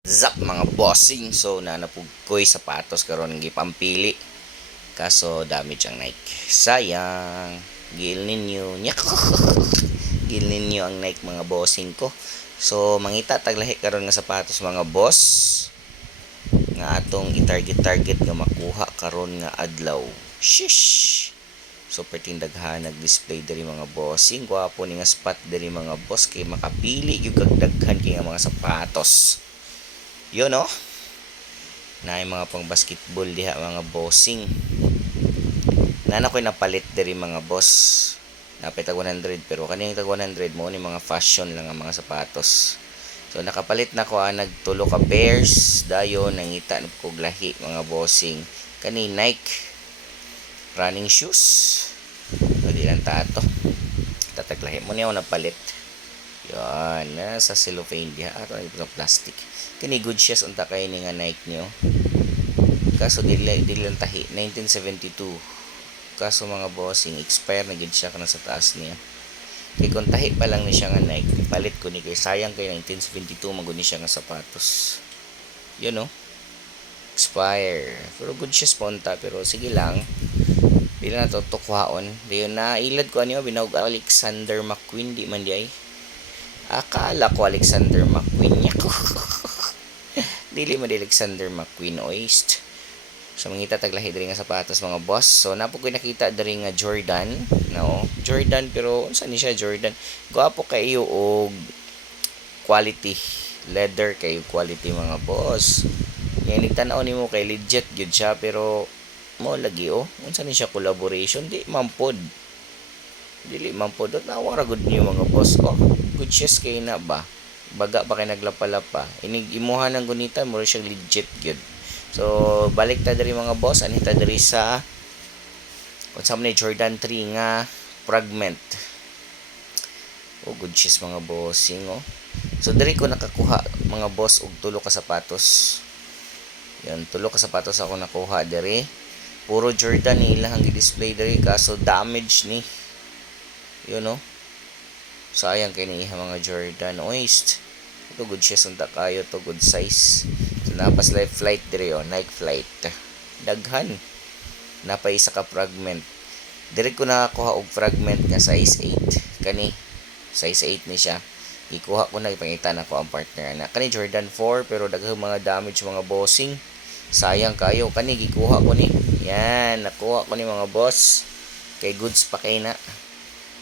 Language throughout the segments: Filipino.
Zap mga bossing, so nanapug ko'y sapatos karon gipampili kaso damage ang Nike. Sayang. Gil ninyo nyak. Gil ninyo ang Nike mga bossing ko. So mangita taglahi karon nga sapatos mga boss nga atong i-target nga makuha karon nga adlaw. Shish. So pertindaghan nag-display diri mga bossing, gwapo ni nga spot diri mga boss kay makapili gyud kag daghan kay nga mga sapatos. Yun no? Na yung mga pang basketball diha mga bossing. Nana ko'y napalit diri mga boss. Napay tag 100 pero kaning tag 100 mo ni mga fashion lang ang mga sapatos. So nakapalit na ko nagtulo ka pairs dayon nangita ko lahi mga bossing. Kani Nike running shoes. So di lang tato. Tataglahi mo niya napalit. Yan, sa cellophane diha ato sa plastic. Kini good shoes unta kay ni nga Nike niyo. Kaso dili lang tahi 1972. Kaso mga bossing expire na gid siya kana sa taas niya. Kay kung tahi pa lang ni siya nga Nike, palit ko ni kay sayang kay 1972 magud ni siya nga sapatos. You know? Expire. Pero good shoes po unta pero sige lang. Dili na to tukwaon. Diyon na ilad ko ano binawag Alexander McQueen di man di ay. Akala ko Alexander McQueen niya ko. Dili man Alexander McQueen oist. So mangita taglahi diri nga sapatos mga boss. So napo koy nakita diri nga Jordan, no? Jordan pero unsa ni siya Jordan? Gwapo kayo og quality. Leather kayo quality mga boss. Nga nigtan-aw nimo kay legit gyud siya pero mo lagi unsa ni siya collaboration di mampod. Dili mampod nawara gud niyo mga boss. Good shoes kay na ba? Baga pa kay naglapalapa. Inig imuha ng gunitan mo siya legit gyud. So balik ta diri mga boss ani ta diri sa unsa man ni Jordan 3 nga fragment. Good shoes mga bossing So diri ko nakakuha mga boss og tulo ka sapatos. Yan tulo ka sapatos ako nakuha diri. Puro Jordan ni ilang gi-display diri kaso damage ni. You know. Sayang kay ni mga Jordan oist. Ito good shoes unta kayo to good size. So napas life flight diri Nike flight. Daghan. Napay isa ka fragment. Diri ko nakakuha og fragment nga size 8. Kani size 8 ni siya. Ikuha ko na ipangita na ko ang partner na. Kani Jordan 4 pero daghang mga damage mga bossing. Sayang kayo kani gikuha ko ni. Yan, nakuha ko ni mga boss. Kay goods pa kay na.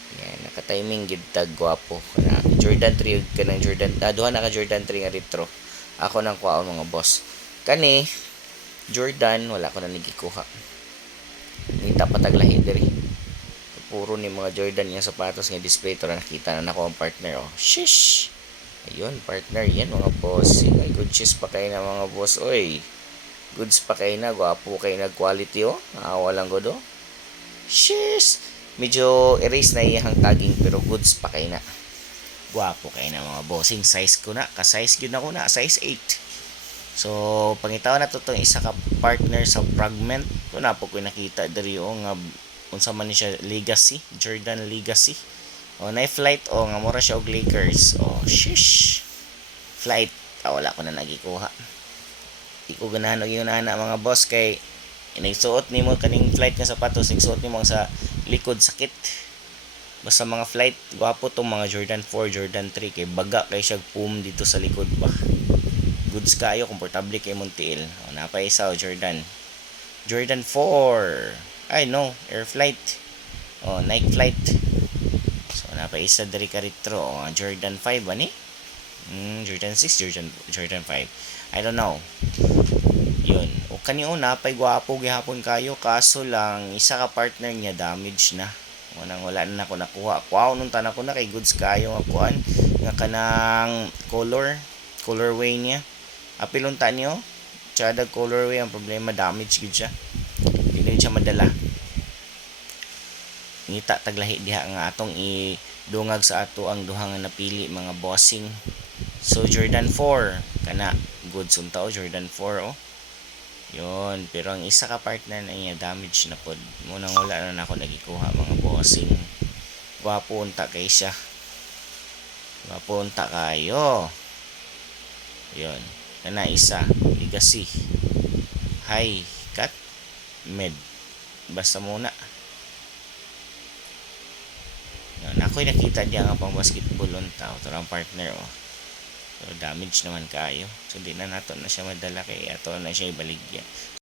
Yan, naka-timing gid tag gwapo. Kana Jordan 3 kanang Jordan, duha na ka Jordan 3 nga retro. Ako nang kuha mga boss. Kani Jordan wala ko na nagikuha. Ngita pataglahi diri. Puro ni mga Jordan nga sapatos nga display to na nakita na nako ang partner Shish. Ayun, partner yan mga boss. Ay, good shoes pa kay na mga boss. Oy. Goods pa kay na, gwapo kay na quality walang godo. Shish. Medyo erase na iyang tagging pero goods pa kay na. Gwapo kay na mga bossing. Size ko na, ka-size gyud ako na, size 8. So pangitaw na to tong isa ka partner sa fragment. So napo ko nakita diri nga unsa man ni siya Legacy, Jordan Legacy. Night flight nga mura siya og Lakers. Shish. Flight wala ko na nagikuha. Di ko ganahan og yun mga boss kay inigsuot nimo kaning flight nga sapatos, nigsuot nimo sa likod sakit. Basta mga flight, gwapo tong mga Jordan 4, Jordan 3 kay baga kay siya pum dito sa likod ba. Goods kayo, komportable kay Montiel. Napay isa Jordan 4. Ay no, air flight. Night flight. So napay isa diri ka retro. Jordan 5 ani? Jordan 6, Jordan 5. I don't know. Yun. Kaniyo napay gwapo gihapon kayo kaso lang isa ka partner niya damage na. Wala na ako nakuha. Wow, nung tanan ko na kay goods kayo nga kuan nga kanang colorway niya. Apilon ta niyo. Tsada colorway ang problema damage gid siya. Dili siya madala. Ngita taglahi diha nga atong idungag sa ato ang duha nga napili mga bossing. So Jordan 4 kana goods unta Jordan 4 Yun, pero ang isa ka partner na niya damage na pod. Munang wala na ako nagikuha mga bossing. Gwapo unta kay siya. Gwapo unta kayo. Yun. Kana isa, legacy. High cut, med. Basta muna. Ako'y nakita diya nga pang basketball unta. Ito lang partner oh. So damage naman kayo. So di na nato na siya madala kay ato na siya ibaligya.